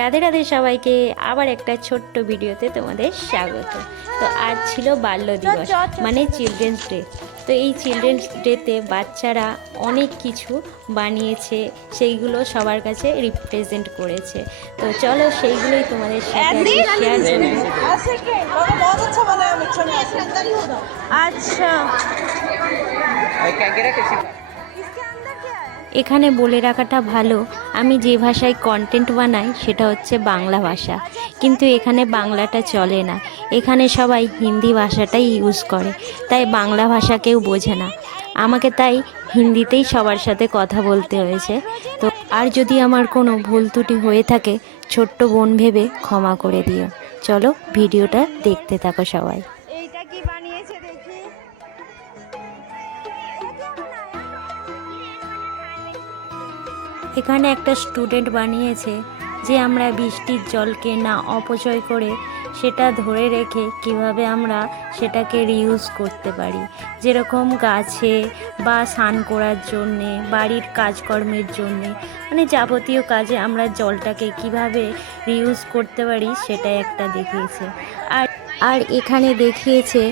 রাধে রাধে সবাইকে, আবার একটা ছোট্ট ভিডিওতে তোমাদের স্বাগত। তো আজ ছিল বাল্য দিবস, মানে চিলড্রেন্স ডে। তো এই চিলড্রেন্স ডেতে বাচ্চারা অনেক কিছু বানিয়েছে, সেইগুলো সবার কাছে রিপ্রেজেন্ট করেছে। তো চলো সেইগুলোই তোমাদের সাথে শেয়ার করবো। আচ্ছা, এখানে বলে রাখাটা ভালো, আমি যে ভাষায় কন্টেন্ট বানাই সেটা হচ্ছে বাংলা ভাষা, কিন্তু এখানে বাংলাটা চলে না, এখানে সবাই হিন্দি ভাষাটাই ইউজ করে, তাই বাংলা ভাষা কেউ বোঝে না। আমাকে তাই হিন্দিতেই সবার সাথে কথা বলতে হয়েছে। তো আর যদি আমার কোনো ভুল ত্রুটি হয়ে থাকে, ছোট্ট বোন ভেবে ক্ষমা করে দিও। চলো ভিডিওটা দেখতে থাকো সবাই। এইটা কি বানিয়েছে দেখি। এখানে একটা স্টুডেন্ট বানিয়েছে যে আমরা বৃষ্টির জলকে না অপচয় করে সেটা ধরে রেখে কিভাবে আমরা সেটাকে রিউজ করতে পারি, যেরকম গাছে বা স্নান করার জন্যে, বাড়ির কাজকর্মের জন্যে, মানে যাবতীয় কাজে আমরা জলটাকে কিভাবে রিউজ করতে পারি সেটাই একটা দেখিয়েছে। আর এখানে দেখিয়েছে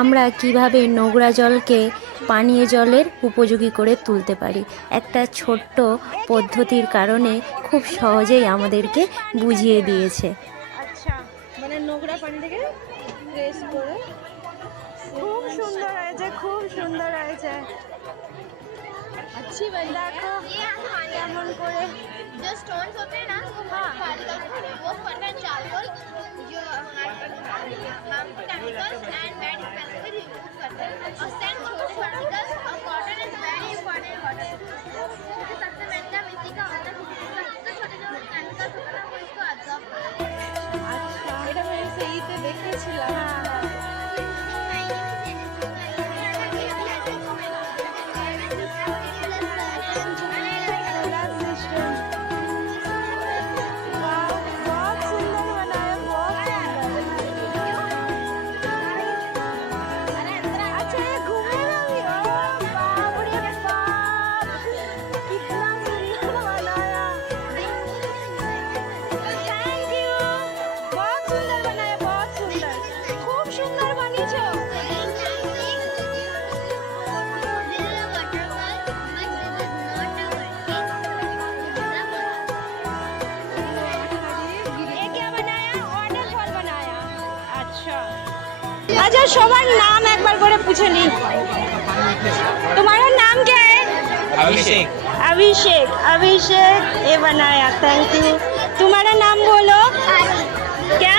আমরা কিভাবে নোংরা জলকে পানীয় জলের উপযোগী করে তুলতে পারি। একটা ছোট্ট পদ্ধতির কারণে খুব সহজেই আমাদেরকে বুঝিয়ে দিয়েছে। আচ্ছা, মানে নোংরা পানি থেকে ফ্রেশ করে খুব সুন্দর হয়েছে, খুব সুন্দর হয়েছে। अच्छी बनी। देखो केमन करे जो स्टोन्स होते हैं ना वो वो फर्टर चावल जो harmful chemicals and bad smell को रिमूव करते हैं और सेंड छोटे पार्टिकल्स और cotton is very important water. सबसे महंगा मिट्टी का होता है, तो छोटे जो केमिकल्स होते हैं वो इसको अब्जॉर्ब करते हैं। अच्छा, এটা আমি সেইতে দেখেছিলাম। अच्छा, सबार नाम एक बार करे पूछे ली। तुम्हारा नाम क्या है? अभिषेक। अभिषेक, अभिषेक ये बनाया, थैंक यू। तुम्हारा नाम बोलो। क्या?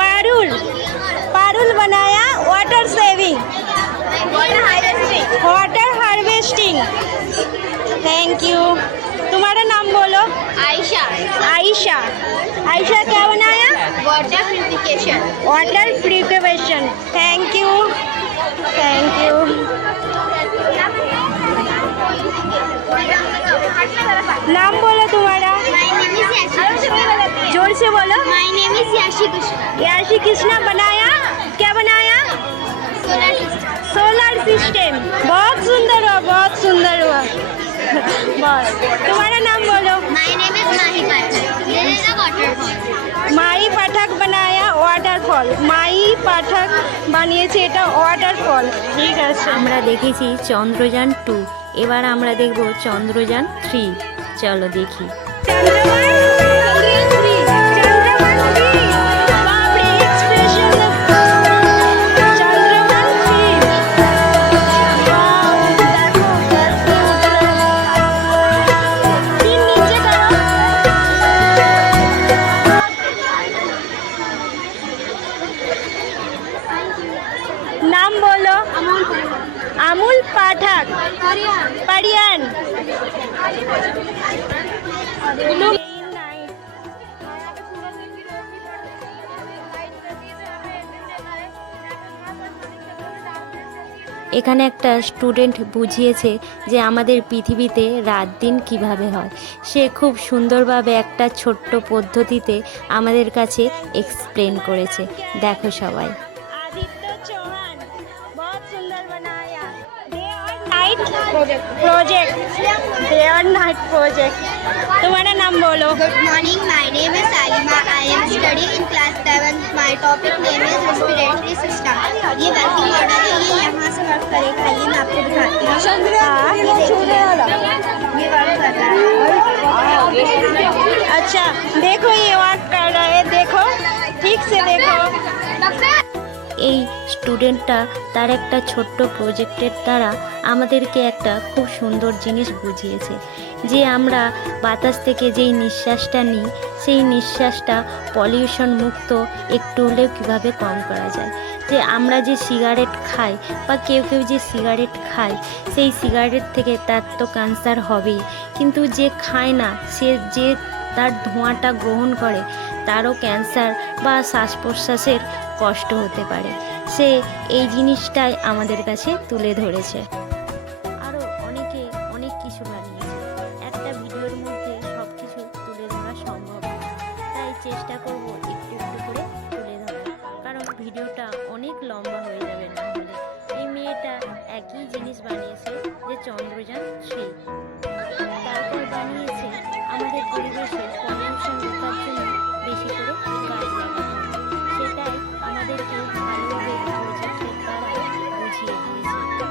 पारुल। पारुल बनाया water saving, water harvesting, thank you. तुम्हारा नाम बोलो। आयशा। आयशा। आयशा क्या बनाया? Water purification. Water preparation, thank you, thank you. नाम बोलो तुम्हारा। माय नेम इज याशी। जोर से बोलो। माय नेम इज याशी कृष्णा। याशी कृष्णा बनाया, क्या बनाया? Solar system. सोलर सिस्टम, बहुत सुंदर हुआ, बहुत सुंदर हुआ। बस, तुम्हारा नाम बोलो। My name is Mahi Pathak. This is a waterfall. Mahi Pathak बनाया वाटरफॉल, माही पाठक বানিয়েছে এটা ওয়াটারফল। ঠিক আছে, আমরা দেখেছি চন্দ্রযান 2, এবার আমরা দেখব চন্দ্রযান 3। চলো দেখি। नाम बोलो। अमूल पाठक, परियान। এখানে একটা স্টুডেন্ট বুঝিয়েছে যে আমাদের পৃথিবীতে রাত দিন কিভাবে হয়। সে খুব সুন্দরভাবে একটা ছোট্ট পদ্ধতিতে আমাদের কাছে এক্সপ্লেন করেছে। দেখো সবাই। आदित्य चौहान, बहुत सुंदर बनाया। डे और नाइट प्रोजेक्ट डे और नाइट प्रोजेक्ट। तुम्हारा नाम बोलो। Good morning, my name is Salima. I am studying in class 7th. My topic name is respiratory system. ये वर्किंग मॉडल है, ये यहाँ से वर्क करेगा। ये मैं आपको दिखाती हूँ। ये देखिए, ये वर्क कर रहा है। अच्छा देखो ये वर्क कर रहा है, देखो ठीक से देखो। এই স্টুডেন্টটা তার একটা ছোট্ট প্রজেক্টের দ্বারা আমাদেরকে একটা খুব সুন্দর জিনিস বুঝিয়েছে যে আমরা বাতাস থেকে যেই নিঃশ্বাসটা নিই সেই নিঃশ্বাসটা পলিউশন মুক্ত একটু হলেও কীভাবে কম করা যায়। যে আমরা যে সিগারেট খাই বা কেউ কেউ যে সিগারেট খায় সেই সিগারেট থেকে তার তো ক্যান্সার হবেই, কিন্তু যে খায় না সে যে তার ধোঁয়াটা গ্রহণ করে তারও ক্যান্সার বা শ্বাস প্রশ্বাসের কষ্ট হতে পারে। সে এই জিনিসটাই আমাদের কাছে তুলে ধরেছে। আরও অনেকে অনেক কিছু বানিয়েছে, একটা ভিডিওর মধ্যে সব কিছু তুলে ধরা সম্ভব না, তাই চেষ্টা করব একটু একটু করে তুলে ধরার, কারণ ভিডিওটা অনেক লম্বা হয়ে যাবে না হলে। এই মেয়েটা একই জিনিস বানিয়েছে যে চন্দ্রযান 3, তারপর বানিয়েছে আমাদের পরিবেশে পলিউশন রোখার জন্য বেশি করে গাছ লাগানো, সেটাই আমাদেরকে ভালোভাবে প্রজেক্টের দ্বারা বুঝিয়ে দিয়েছে।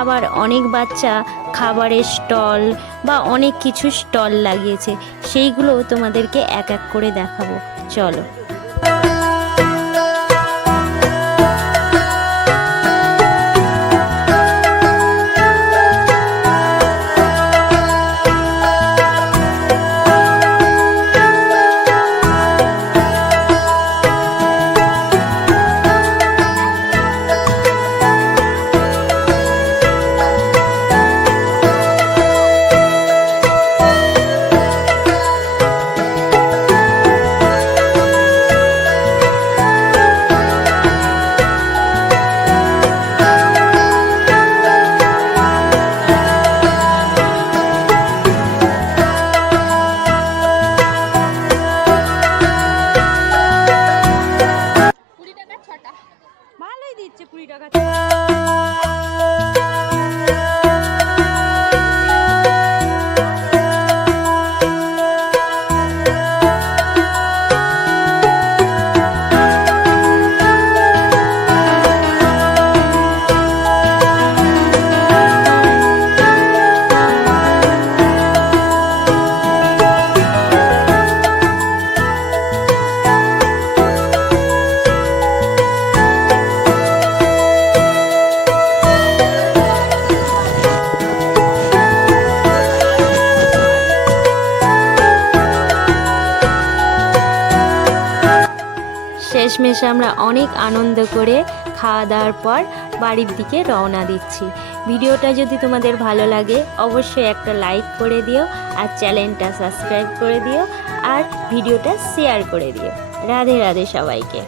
আবার অনেক বাচ্চা খাবারের স্টল বা অনেক কিছু স্টল লাগিয়েছে, সেইগুলো তোমাদেরকে এক এক করে দেখাবো, চলো। ভালোই দিচ্ছে 20 টাকা। শেষমেশ আমরা অনেক আনন্দ করে খাওয়া দাওয়ার পর বাড়ির দিকে রওনা দিচ্ছি। ভিডিওটা যদি তোমাদের ভালো লাগে অবশ্যই একটা লাইক করে দিও, আর চ্যানেলটা সাবস্ক্রাইব করে দিও, আর ভিডিওটা শেয়ার করে দিও। রাধে রাধে সবাইকে।